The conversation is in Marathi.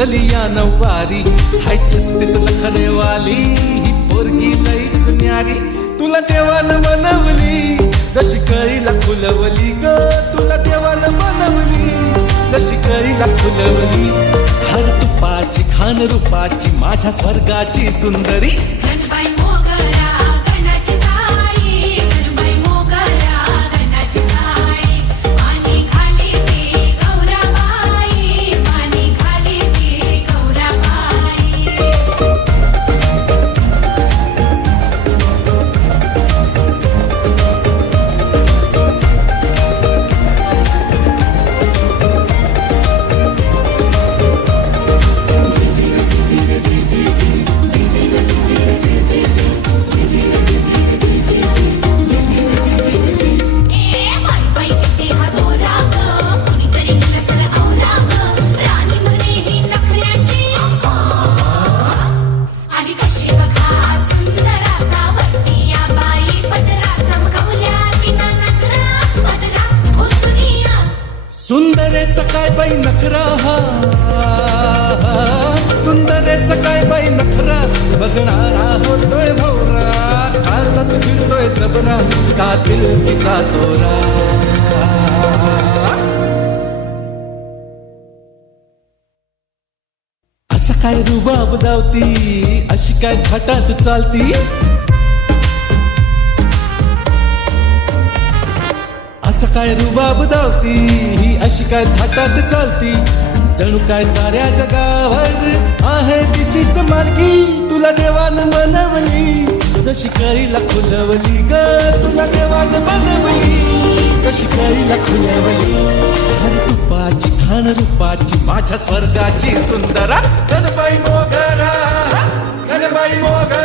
नेसली या नऊवारी, हाय 36 नखरेवाली ही पोरगी लईच न्यारी. तुला देवानं बनवली जशी कळीला फुलवली ग, तुला देवानं बनवली जशी कळीला फुलवली. हर तुपाची खान रूपाची माझ्या स्वर्गाची सुंदरी. गणबाई मोगरा गणाची जाळी, गणबाई मोगरा गणाची जाळी. पाणी खाली ती गौराबाई, पाणी खाली ती गौराबाई. सुंदरेचा काय बाई नखरा, सुंदरेचा काय बाई नखरा, बघणारा होतोय भवरा, काळजात फिरतोय जबरा, कातील तिचा चोरा. असा काय रुबाब दावती, अशी काय थाटात चालती, असं काय रुबाब दावती, ही अशी काय थाटात चालती. जणू काय साऱ्या जगावर आहे तिचीच मालकी. तुला देवानं बनवली जशी कळीला फुलवली ग, तुला देवानं बनवली जशी कळीला फुलवली. हर तुपाची खान रूपाची माझ्या स्वर्गाची सुंदरा. गणबाई मोगरा, गणबाई मोगरा.